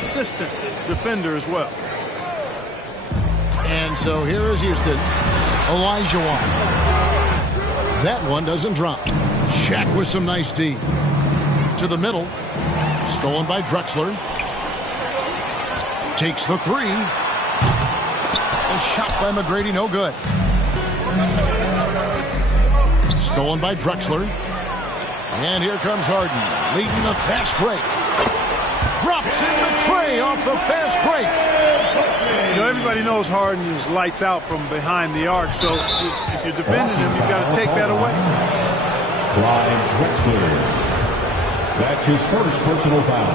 consistent defender as well. And so here is Houston. Olajuwon. That one doesn't drop. Shaq with some nice D. To the middle. Stolen by Drexler. Takes the three. A shot by McGrady, no good. Stolen by Drexler. And here comes Harden, leading the fast break. Drops in the tray off the fast break. You know, everybody knows Harden is lights out from behind the arc, so if you're defending him, you've got to take that away. Clyde Drexler. That's his first personal foul.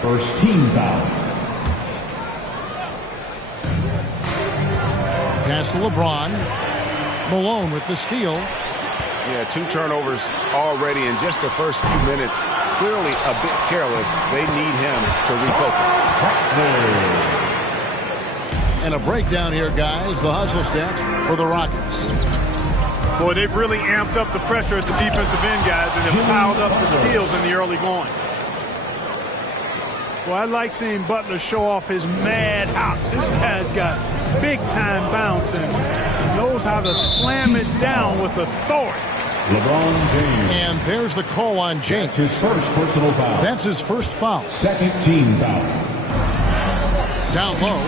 First team foul. Pass to LeBron. Malone with the steal. Yeah, 2 turnovers already in just the first few minutes. Clearly a bit careless. They need him to refocus. And a breakdown here, guys. The hustle stats for the Rockets. Boy, they've really amped up the pressure at the defensive end, guys, and have piled up the steals in the early going. Well, I like seeing Butler show off his mad hops. This guy's got big-time bounce and knows how to slam it down with authority. LeBron James. And there's the call on James. That's his first personal foul. That's his first foul. Second team foul. Down low.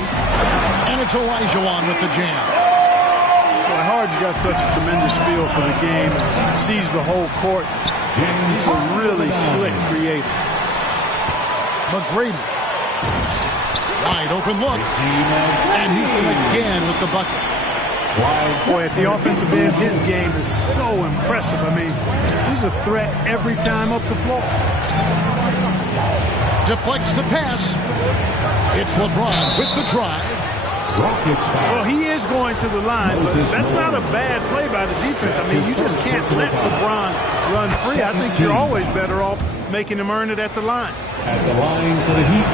And it's Olajuwon with the jam. Boy, Harden's got such a tremendous feel for the game. Sees the whole court. He's a really slick creator. McGrady. Wide open look. And Houston again with the bucket. Boy, at the offensive end, his game is so impressive. I mean, he's a threat every time up the floor. Deflects the pass. It's LeBron with the drive. Well, he is going to the line, but that's not a bad play by the defense. I mean, you just can't let LeBron run free. I think you're always better off making him earn it at the line. At the line for the Heat.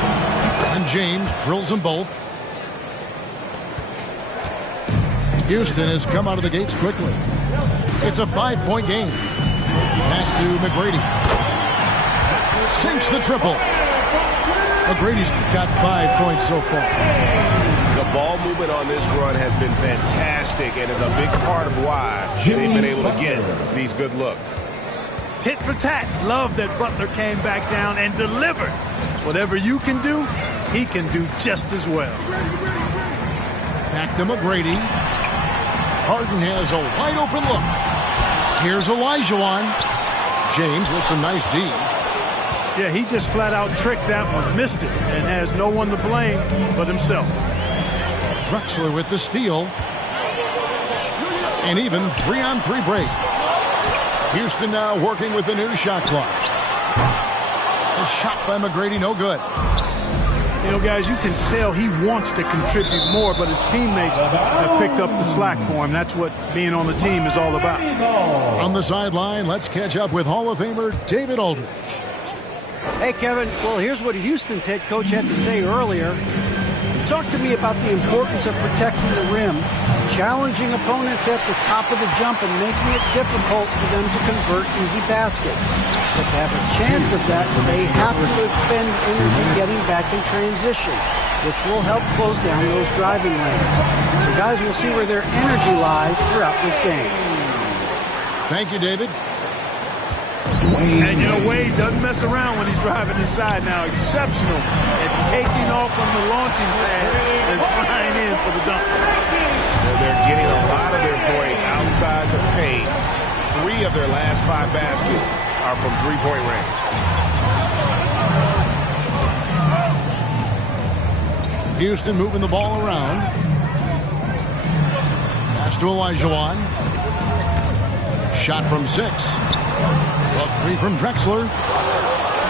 And James drills them both. Houston has come out of the gates quickly. It's a 5-point game. Pass to McGrady. Sinks the triple. McGrady's got 5 points so far. The ball movement on this run has been fantastic and is a big part of why they've been able to get these good looks. Tit for tat. Love that Butler came back down and delivered. Whatever you can do, he can do just as well. Back to McGrady. Harden has a wide open look. Here's Olajuwon. James with some nice D. Yeah, he just flat out tricked that one, missed it, and has no one to blame but himself. Drexler with the steal. And even 3-on-3 break. Houston now working with the new shot clock. A shot by McGrady, no good. You know, guys, you can tell he wants to contribute more, but his teammates have picked up the slack for him. That's what being on the team is all about. On the sideline, let's catch up with Hall of Famer David Aldridge. Hey, Kevin. Well, here's what Houston's head coach had to say earlier. Talk to me about the importance of protecting the rim, challenging opponents at the top of the jump, and making it difficult for them to convert easy baskets. But to have a chance of that, they have to expend energy getting back in transition, which will help close down those driving lanes. So, guys, we'll see where their energy lies throughout this game. Thank you, David. And, you know, Wade doesn't mess around when he's driving inside now. Exceptional at taking off from the launching pad and flying in for the dunk. So they're getting a lot of their points outside the paint. 3 of their last 5 baskets are from three-point range. Houston moving the ball around. Pass to Olajuwon. Shot from 6. A 3 from Drexler.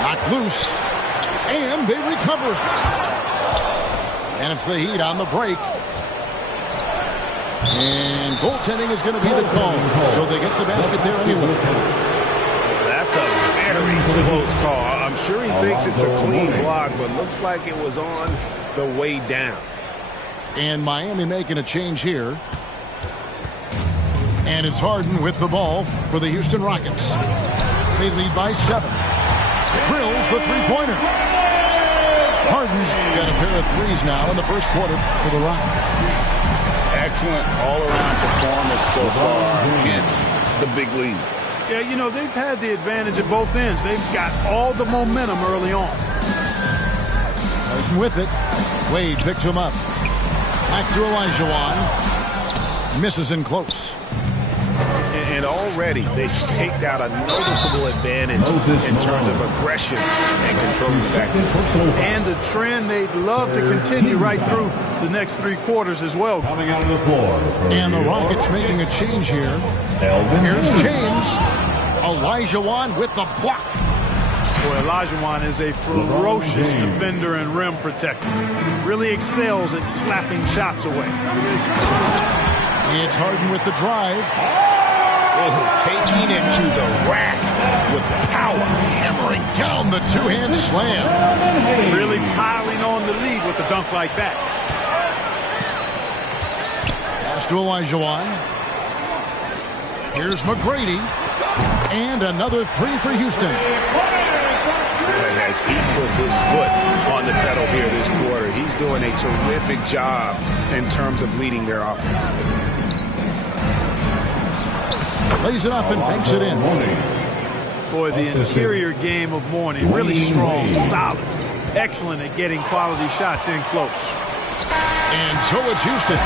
Knocked loose. And they recover. And it's the Heat on the break. And goaltending is going to be the call. So they get the basket there anyway. That's a very close call. I'm sure he thinks it's a clean block, but looks like it was on the way down. And Miami making a change here. And it's Harden with the ball for the Houston Rockets. They lead by 7. Drills the three-pointer. Harden's got a pair of threes now in the first quarter for the Rockets. Excellent all-around performance so far against the big lead. Yeah, you know, they've had the advantage at both ends. They've got all the momentum early on. Harden with it. Wade picks him up. Back to Olajuwon. Misses in close. And already they've staked out a noticeable advantage in terms of aggression and controlling the back. And a trend they'd love to continue right through the next 3 quarters as well. Coming out of the floor. And the Rockets making a change here. Here's James. Olajuwon with the block. Boy, Olajuwon is a ferocious defender and rim protector. Really excels at slapping shots away. It's Harden with the drive. Oh, taking it to the rack with power. Hammering down the two-hand slam. Really piling on the lead with a dunk like that. Pass to Olajuwon. Here's McGrady. And another three for Houston. As he put his foot on the pedal here this quarter, he's doing a terrific job in terms of leading their offense. Lays it up and banks it in. Boy, the interior game of Mourning, really strong, solid, excellent at getting quality shots in close. And so it's Houston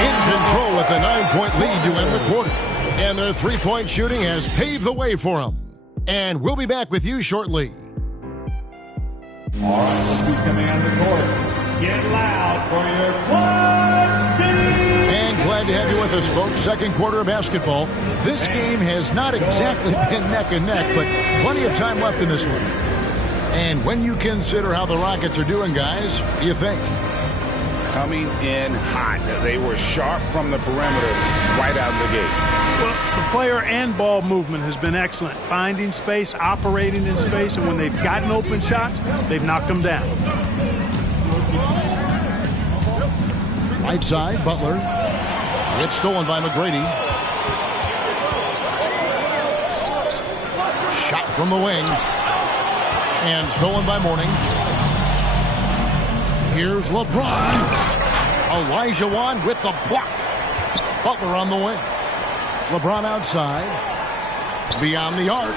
in control with a 9-point lead to end the quarter. And their three-point shooting has paved the way for them. And we'll be back with you shortly. All right, let's be coming out of the court. Get loud for your Club City. And glad to have you with us, folks. Second quarter of basketball. This game has not exactly been neck and neck, but plenty of time left in this one. And when you consider how the Rockets are doing, guys, what do you think? Coming in hot. They were sharp from the perimeter right out of the gate. Well, the player and ball movement has been excellent. Finding space, operating in space, and when they've gotten open shots, they've knocked them down. Right side, Butler. It's stolen by McGrady. Shot from the wing. And stolen by Mourning. Here's LeBron. Olajuwon with the block. Butler on the wing. LeBron outside. Beyond the arc.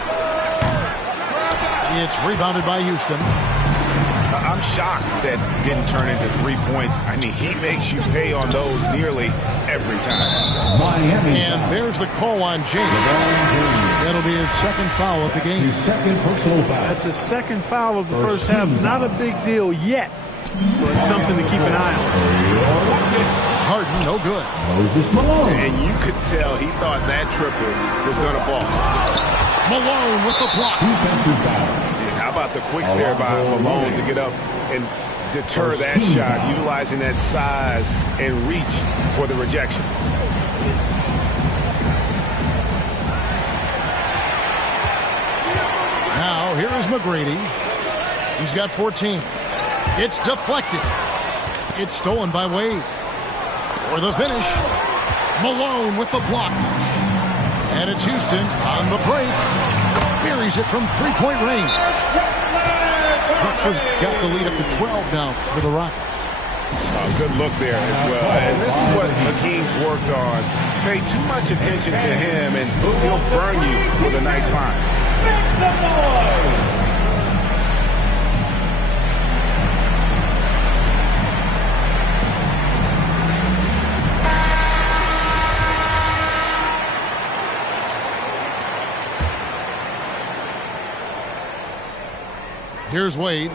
It's rebounded by Houston. I'm shocked that didn't turn into 3 points. I mean, he makes you pay on those nearly every time. Miami. And there's the call on James. That'll be his second foul of the game. His second personal foul. That's his second foul of the first half. Not a big deal yet, but something to keep an eye on. Harden, no good. Moses Malone. And you could tell he thought that triple was going to fall. Malone with the block. Defensive foul. How about the quicks there by Malone to get up and deter that shot, utilizing that size and reach for the rejection. Now, here is McGrady. He's got 14. It's deflected. It's stolen by Wade. For the finish, Malone with the block. And it's Houston on the break. Buries it from three-point range. Truxer's got the lead up to 12 now for the Rockets. Good look there as well. And this is what Hakeem's worked on. Pay too much attention to him, and he'll burn you with a nice find. Here's Wade.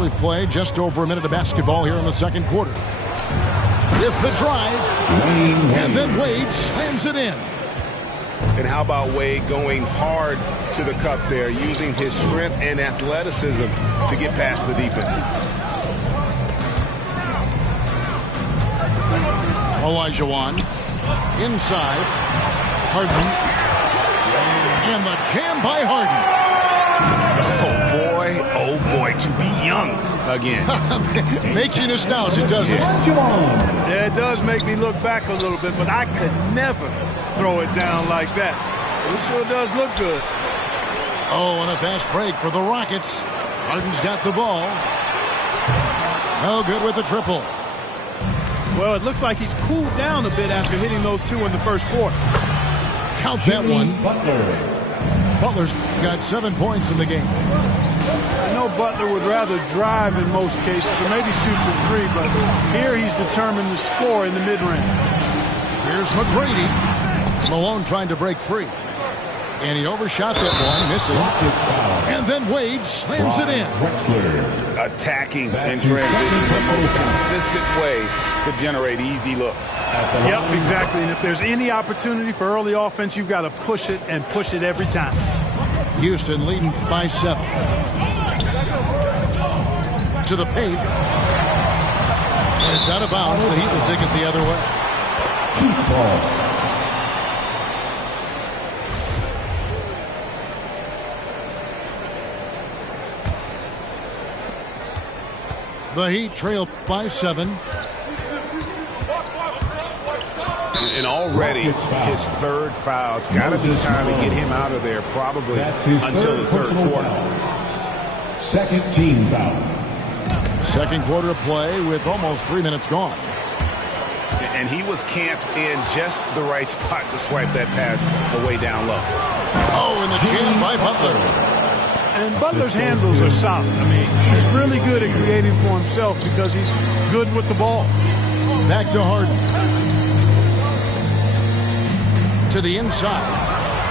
We play just over a minute of basketball here in the second quarter. With the drive. And then Wade slams it in. And how about Wade going hard to the cup there, using his strength and athleticism to get past the defense. Olajuwon. Inside. Harden. And the jam by Harden. Oh boy, to be young again. Makes you nostalgic, doesn't it? Yeah, it does make me look back a little bit, but I could never throw it down like that. It sure does look good. Oh, and a fast break for the Rockets. Harden's got the ball. No good with the triple. Well, it looks like he's cooled down a bit after hitting those two in the first quarter. Count that one. Butler. Butler's got 7 points in the game. I know Butler would rather drive in most cases or maybe shoot the three, but here he's determined to score in the mid-range. Here's McGrady. Malone trying to break free. And he overshot that one, missing. And then Wade slams it in. Attacking in transition, the most consistent way to generate easy looks. Yep, exactly. And if there's any opportunity for early offense, you've got to push it and push it every time. Houston leading by 7. To the paint. And it's out of bounds. The Heat will take it the other way. Heat ball. The Heat trail by 7. And already his third foul. It's got to be time to get him out of there probably until the third quarter. Second team foul. Second quarter of play with almost 3 minutes gone. And he was camped in just the right spot to swipe that pass away down low. Oh, and the jam by Butler. And Butler's handles are solid. I mean, he's really good at creating for himself because he's good with the ball. Back to Harden. To the inside.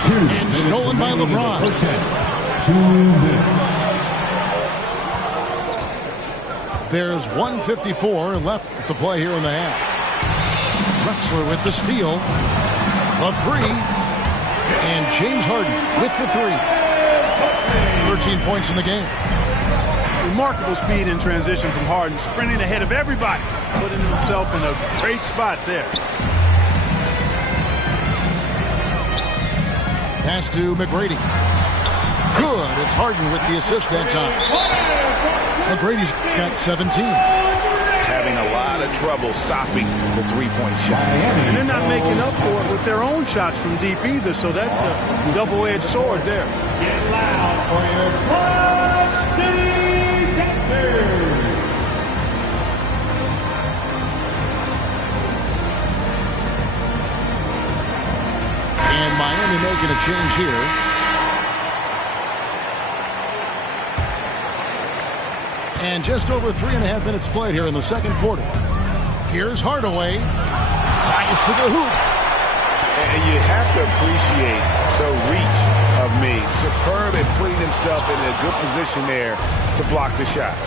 And stolen by LeBron. 2 minutes. There's 1:54 left to play here in the half. Drexler with the steal. A 3. And James Harden with the 3. 13 points in the game. Remarkable speed in transition from Harden, sprinting ahead of everybody, putting himself in a great spot there. Pass to McGrady. Good. It's Harden with the assist that time. McGrady's got 17. Having a lot of trouble stopping the three-point shot. And they're not making up for it with their own shots from deep either, so that's a double-edged sword there. Get loud for your Quad City Dancers. And Miami making a change here. And just over 3.5 minutes played here in the second quarter. Here's Hardaway. Fires to the hoop. And you have to appreciate the reach of Mead. Superb at putting himself in a good position there to block the shot.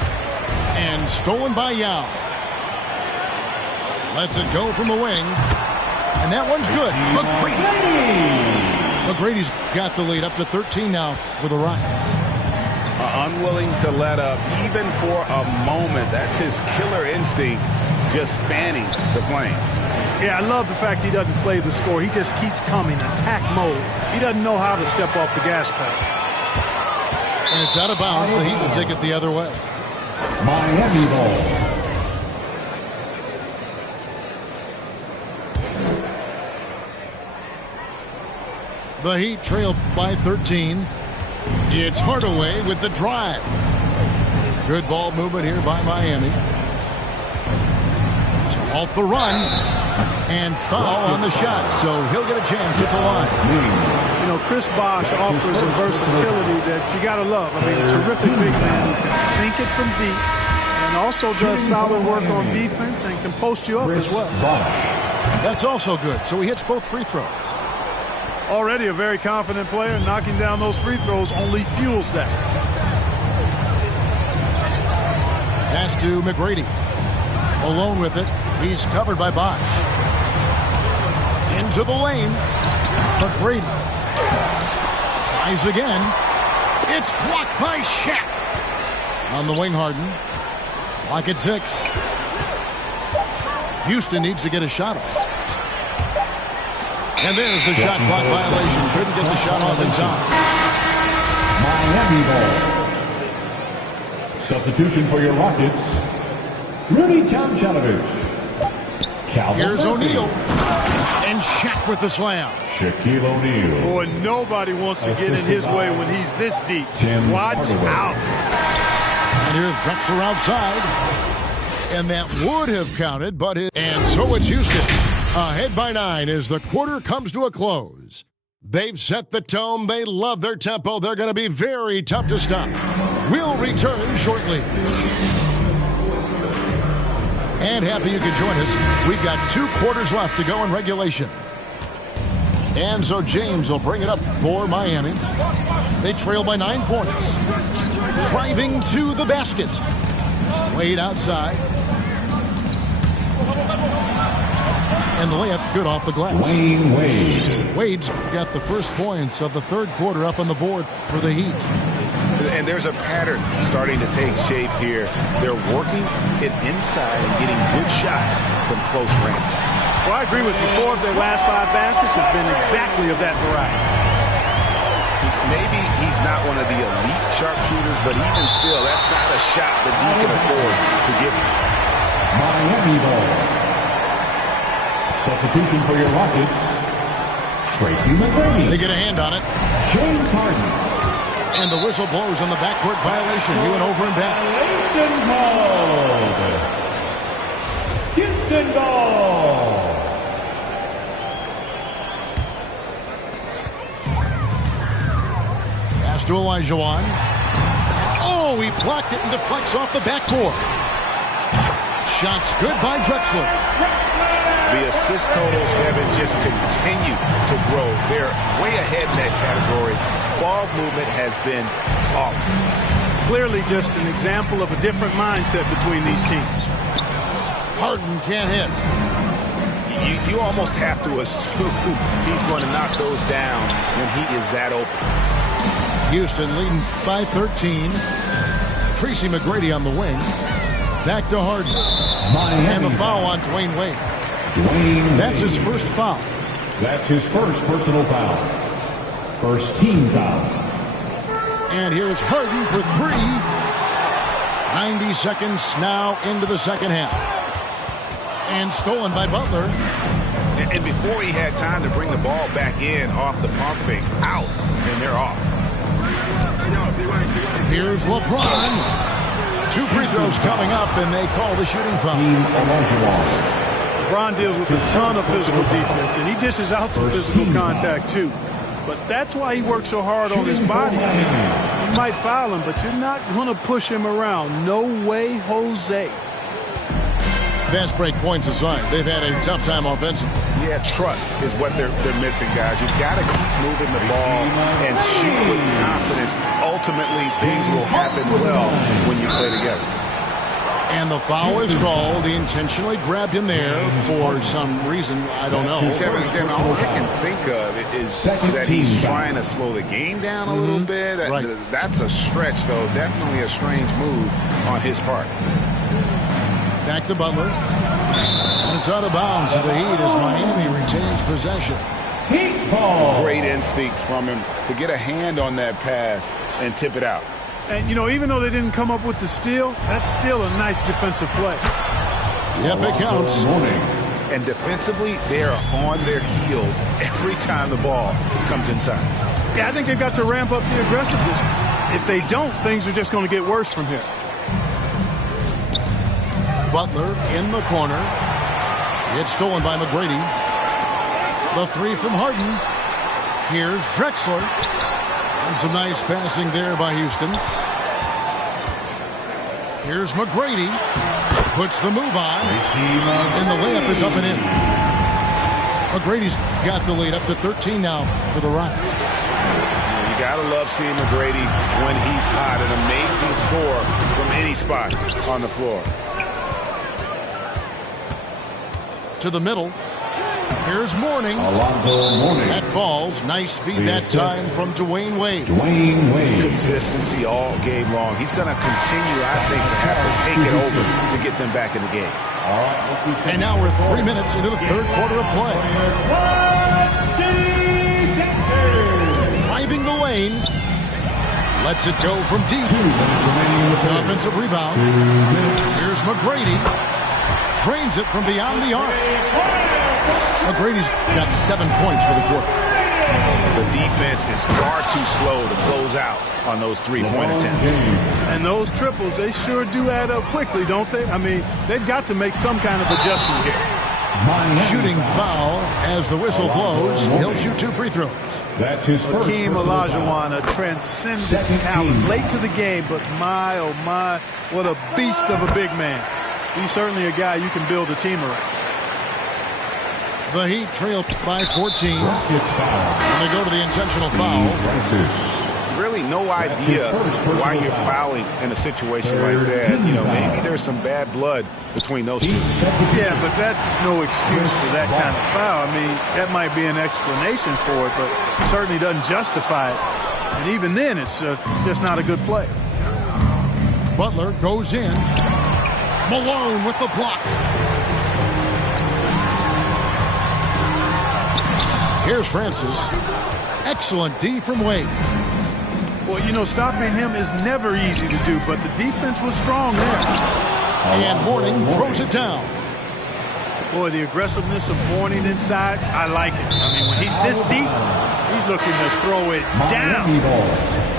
And stolen by Yao. Lets it go from the wing. And that one's good. McGrady's got the lead up to 13 now for the Rockets. Unwilling to let up even for a moment. That's his killer instinct, just fanning the flame. Yeah, I love the fact he doesn't play the score. He just keeps coming, attack mode. He doesn't know how to step off the gas pedal. And it's out of bounds. The Heat will take it the other way. Miami ball. The Heat trail by 13. It's Hardaway with the drive. Good ball movement here by Miami. To halt the run. And foul on the shot, so he'll get a chance at the line. You know, Chris Bosh offers a versatility that you got to love. I mean, a terrific big man who can sink it from deep and also does solid work on defense and can post you up as well. That's also good, so he hits both free throws. Already a very confident player. Knocking down those free throws only fuels that. Pass to McGrady. Alone with it. He's covered by Bosh. Into the lane. McGrady. Tries again. It's blocked by Shaq. On the wing, Harden. Clock at 6. Houston needs to get a shot off. And there's the shot clock violation. Couldn't get the shot off in time. Miami ball. Substitution for your Rockets. Rudy Tomjanovich. Here's O'Neal. And Shaq with the slam. Shaquille O'Neal. Boy, nobody wants to get in his way when he's this deep. Tim Watch Hardaway. out. And here's Drexler outside. And that would have counted, but and so it's Houston. Ahead by 9 as the quarter comes to a close. They've set the tone. They love their tempo. They're going to be very tough to stop. We'll return shortly. And happy you could join us. We've got 2 quarters left to go in regulation. And so James will bring it up for Miami. They trail by 9 points. Driving to the basket. Wade outside. And the layup's good off the glass. Wade's got the first points of the third quarter up on the board for the Heat. And there's a pattern starting to take shape here. They're working it inside and getting good shots from close range. Well, I agree with you. 4 of their last 5 baskets have been exactly of that variety. Maybe he's not one of the elite sharpshooters, but even still, that's not a shot that he can afford to give him. Miami ball. Substitution for your Rockets, Tracy McGrady. They get a hand on it. James Harden. And the whistle blows on the backcourt violation. He went over and back. Violation called. Houston ball. Pass to Olajuwon. Oh, he blocked it and deflects off the backboard. Shots good by Drexler. The assist totals, Kevin, just continue to grow. They're way ahead in that category. Ball movement has been flawless. Clearly just an example of a different mindset between these teams. Harden can't hit. You almost have to assume he's going to knock those down when he is that open. Houston leading by 13. Tracy McGrady on the wing. Back to Harden. And the foul on Dwayne Wade. That's his first foul. That's his first personal foul. First team foul. And here's Harden for 3. 90 seconds now into the second half. And stolen by Butler. And before he had time to bring the ball back in off the pump fake, out, and they're off. Here's LeBron. 2 free throws coming up, and they call the shooting foul. LeBron deals with a ton of physical defense, and he dishes out some physical contact too. But that's why he works so hard on his body. You might foul him, but you're not going to push him around. No way, Jose. Fast break points aside, they've had a tough time offensively. Yeah, trust is what they're missing, guys. You've got to keep moving the ball and shoot with confidence. Ultimately, things will happen well when you play together. And the foul is called. He intentionally grabbed him there for some reason. I don't know. Kevin, all I can think of is that he's trying to slow the game down a little bit. Right. That's a stretch, though. Definitely a strange move on his part. Back to Butler. And it's out of bounds to the Heat as Miami retains possession. Heat ball. Great instincts from him to get a hand on that pass and tip it out. And, you know, even though they didn't come up with the steal, that's still a nice defensive play. Yep, it counts. And defensively, they're on their heels every time the ball comes inside. Yeah, I think they've got to ramp up the aggressiveness. If they don't, things are just going to get worse from here. Butler in the corner. It's stolen by McGrady. The 3 from Harden. Here's Drexler. And some nice passing there by Houston. Here's McGrady. Puts the move on. And the layup is up and in. McGrady's got the lead up to 13 now for the Rockets. You got to love seeing McGrady when he's hot. An amazing score from any spot on the floor. To the middle. Here's Mourning. That falls. Nice feed that time from Dwayne Wade. Consistency all game long. He's going to continue, I think, to have to take it over to get them back in the game. And now we're 3 minutes into the third quarter of play. Driving the lane. Lets it go from deep. Offensive rebound. Here's McGrady. Trains it from beyond the arc. McGrady's got 7 points for the quarter. The defense is far too slow to close out on those three-point attempts. And those triples, they sure do add up quickly, don't they? I mean, they've got to make some kind of adjustment here. Shooting foul as the whistle blows. He'll shoot 2 free throws. That's his first. Hakeem Olajuwon, a transcendent talent. Late to the game, but my, oh my, what a beast of a big man. He's certainly a guy you can build a team around. The Heat trail by 14. And they go to the intentional foul. Really no idea why you're fouling in a situation like that. You know, maybe there's some bad blood between those two. Yeah, but that's no excuse for that kind of foul. I mean, that might be an explanation for it, but it certainly doesn't justify it. And even then, it's just not a good play. Butler goes in. Malone with the block. Here's Francis. Excellent D from Wade. Well, you know, stopping him is never easy to do, but the defense was strong there. And Mourning throws it down. Boy, the aggressiveness of Mourning inside, I like it. I mean, when he's this deep, he's looking to throw it down.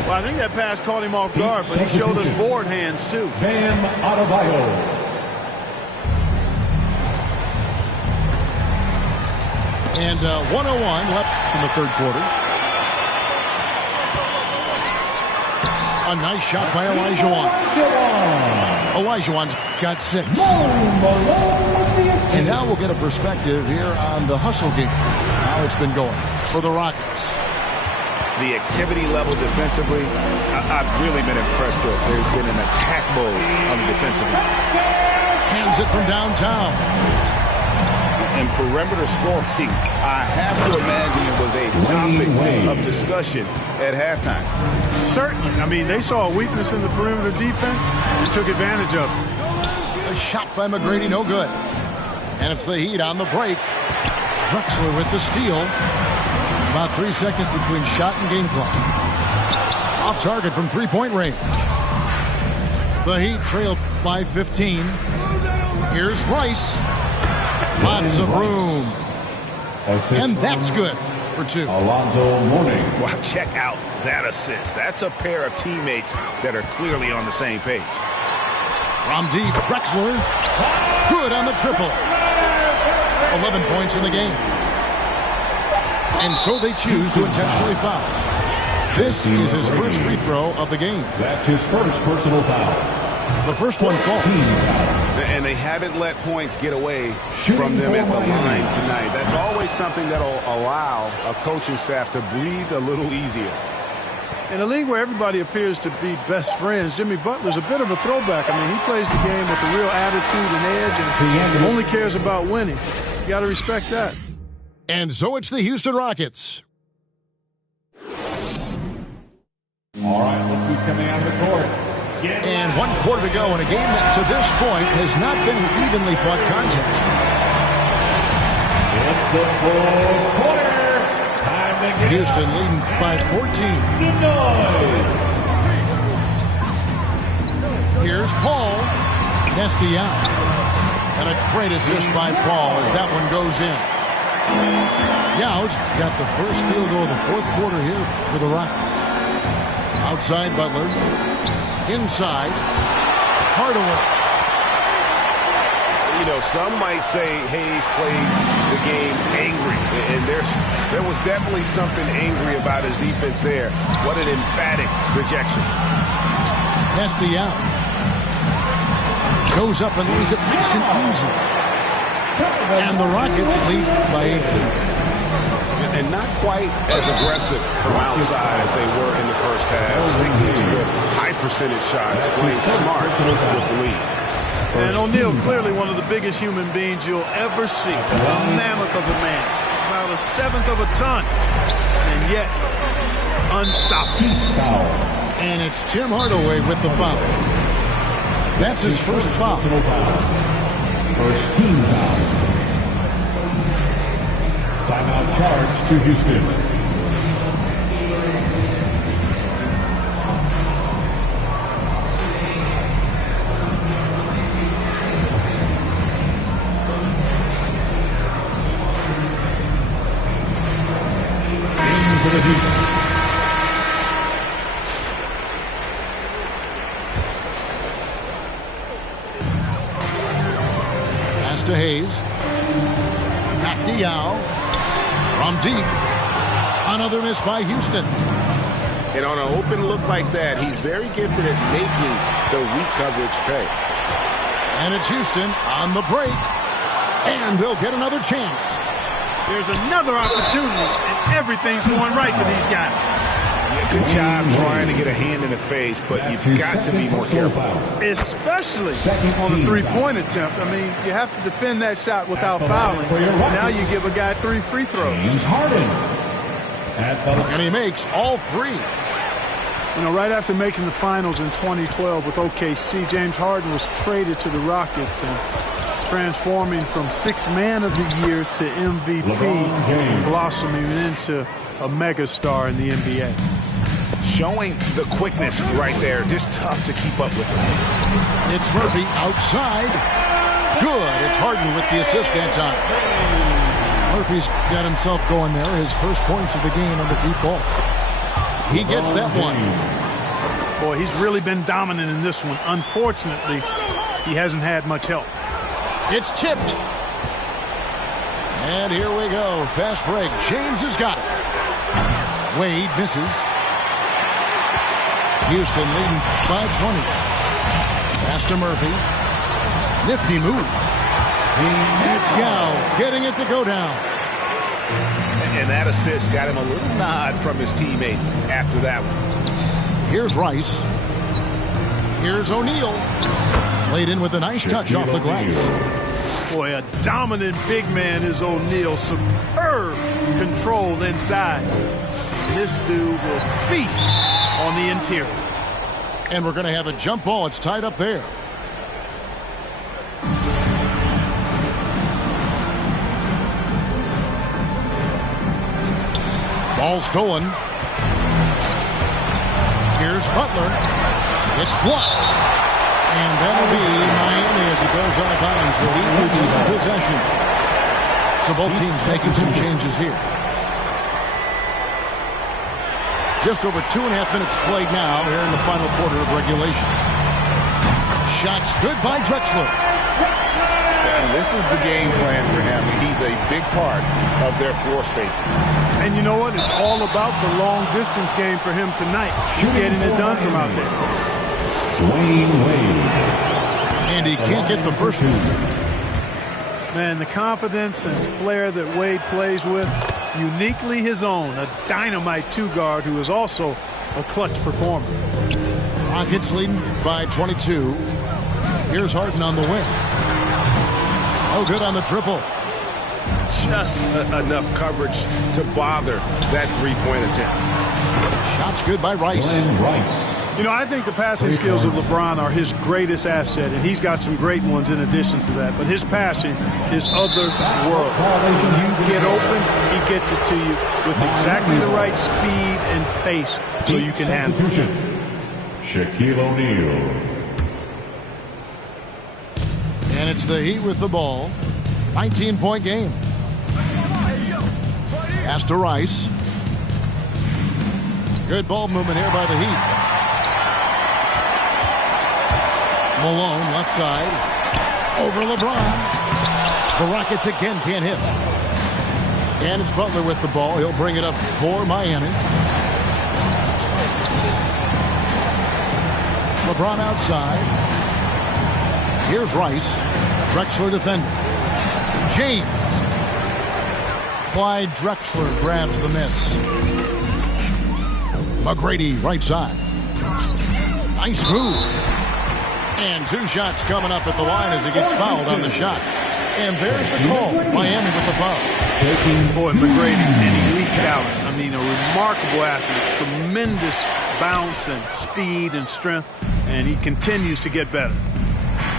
Well, I think that pass caught him off guard, but he showed us board hands, too. Bam Adebayo. And 1:01 left in the third quarter. A nice shot by Olajuwon. Olajuwon's got 6. And now we'll get a perspective here on the hustle game. How it's been going for the Rockets. The activity level defensively, I've really been impressed with. They've been in attack mode on the defensive end. Hands it from downtown. And perimeter scoring, I have to imagine it was a topic of discussion at halftime. Certainly. I mean, they saw a weakness in the perimeter defense and took advantage of it. A shot by McGrady, no good. And it's the Heat on the break. Drexler with the steal. About 3 seconds between shot and game clock. Off target from three-point range. The Heat trail by 15. Here's Rice. Lots of room. And that's good for 2. Alonzo Mourning. Well, check out that assist. That's a pair of teammates that are clearly on the same page. From deep, Drexler. Good on the triple. 11 points in the game. And so they choose to intentionally foul. This is his first free throw of the game. That's his first personal foul. The first one falls. And they haven't let points get away from them at the line tonight. That's always something that'll allow a coaching staff to breathe a little easier. In a league where everybody appears to be best friends, Jimmy Butler's a bit of a throwback. I mean, he plays the game with a real attitude and edge and only cares about winning. You got to respect that. And so it's the Houston Rockets. All right, look who's coming out of the court. And 1 quarter to go in a game that to this point has not been an evenly fought contest. It's the fourth quarter. Time to get Houston leading by 14. Here's Paul. Nesty out. And a great assist by Paul as that one goes in. Yow's got the first field goal of the fourth quarter here for the Rockets. Outside Butler. Inside. Hardaway. You know, some might say Hayes plays the game angry. And there was definitely something angry about his defense there. What an emphatic rejection. Nesty out. Goes up and lays it nice and easy. And the Rockets lead by 18. And not quite as aggressive from outside as they were in the first half. Sticking to the high percentage shots, playing smart with the lead. And O'Neal, clearly one of the biggest human beings you'll ever see. A mammoth of a man. About 1/7 of a ton. And yet, unstoppable. And it's Tim Hardaway with the foul. That's his first foul. First team foul. Timeout charge to Houston. Pass to Hayes. Back to Yao. From deep. Another miss by Houston. And on an open look like that, he's very gifted at making the weak coverage pay. And it's Houston on the break. And they'll get another chance. There's another opportunity, and everything's going right for these guys. Yeah, good job trying to get a hand in the face, but you've got to be more careful. Especially on the three-point attempt. I mean, you have to defend that shot without fouling. Now you give a guy 3 free throws. And he makes all 3. You know, right after making the finals in 2012 with OKC, James Harden was traded to the Rockets and transforming from 6th Man of the Year to MVP and blossoming into a megastar in the NBA. Showing the quickness right there. Just tough to keep up with him. It's Murphy outside. Good. It's Harden with the assist that time. Murphy's got himself going there. His first points of the game on the deep ball. He gets that one. Boy, he's really been dominant in this one. Unfortunately, he hasn't had much help. It's tipped. And here we go. Fast break. James has got it. Wade misses. Houston leading by 20. Pass to Murphy. Nifty move. And it's Yao getting it to go down. And that assist got him a little nod from his teammate after that one. Here's Rice. Here's O'Neal. Laid in with a nice touch off the glass. Boy, a dominant big man is O'Neal. Superb control inside. This dude will feast on the interior. And we're going to have a jump ball. It's tied up there. Ball stolen. Here's Butler. It's blocked. And that'll be Miami as it goes out of bounds. The Heat retaking possession. So both teams making some changes here. Just over 2.5 minutes played now here in the final quarter of regulation. Shots good by Drexler. And this is the game plan for him. He's a big part of their floor spacing. And you know what? It's all about the long-distance game for him tonight. He's getting it done from out there. And he can't get the first one. Man, the confidence and flair that Wade plays with, uniquely his own. A dynamite two-guard who is also a clutch performer. Rockets leading by 22. Here's Harden on the wing. Oh, good on the triple. Just enough coverage to bother that three-point attempt. Shots good by Rice. You know, I think the passing skills of LeBron are his greatest asset, and he's got some great ones in addition to that. But his passing is otherworldly. When you get open, he gets it to you with exactly the right speed and pace so you can handle it. Shaquille O'Neal. And it's the Heat with the ball. 19-point game. Pass to Rice. Good ball movement here by the Heat. Malone, left side. Over LeBron. The Rockets again can't hit. And it's Butler with the ball. He'll bring it up for Miami. LeBron outside. Here's Rice. Drexler defending. James. Clyde Drexler grabs the miss. McGrady right side. Nice move. And 2 shots coming up at the line as he gets fouled on the shot. And there's the call. Miami with the foul. Boy, McGrady, an elite talent. I mean, a remarkable athlete. Tremendous bounce and speed and strength. And he continues to get better.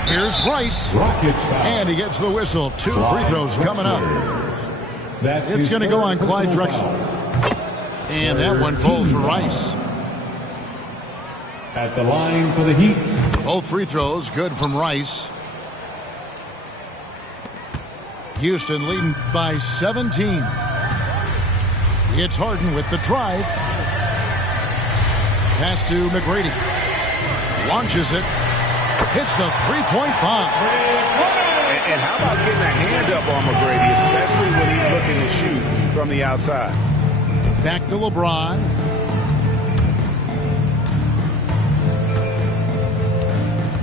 Here's Rice. And he gets the whistle. 2 free throws coming up. It's going to go on Clyde Drexler. And that one falls for Rice. At the line for the Heat. Both free throws good from Rice. Houston leading by 17. It's Harden with the drive. Pass to McGrady. Launches it. Hits the three-point bomb. And how about getting on McGrady, especially when he's looking to shoot from the outside. Back to LeBron.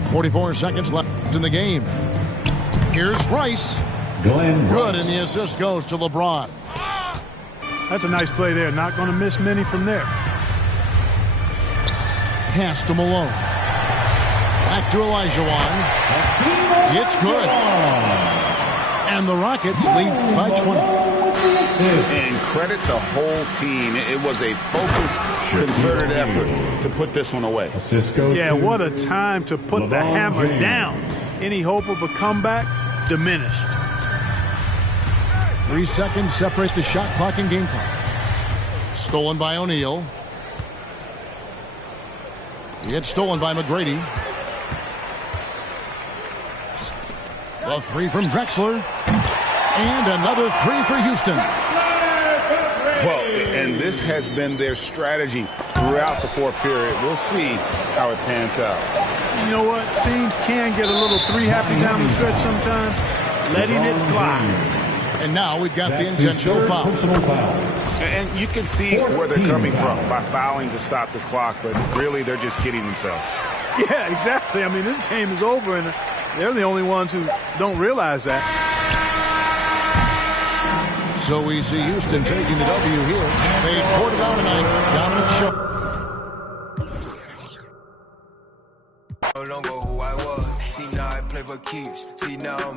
.44 seconds left in the game. Here's Rice. Good, and the assist goes to LeBron. That's a nice play there. Not going to miss many from there. Pass to Malone. Back to Olajuwon. It's good. And the Rockets lead by 20. And credit the whole team. It was a focused, concerted effort to put this one away. Yeah, what a time to put the hammer down. Any hope of a comeback diminished. 3 seconds separate the shot clock and game clock. Stolen by O'Neal. It's stolen by McGrady. A three from Drexler. And another three for Houston. Well, and this has been their strategy throughout the fourth period. We'll see how it pans out. You know what? Teams can get a little three-happy down the stretch sometimes. Letting it fly. And now we've got the intentional foul. And you can see where they're coming from by fouling to stop the clock, but really they're just kidding themselves. Yeah, exactly. I mean, this game is over, and they're the only ones who don't realize that. So we see Houston taking the W here. They poured it out tonight. Dominant show. No longer who I was. See, now I play for keeps. See, now I'm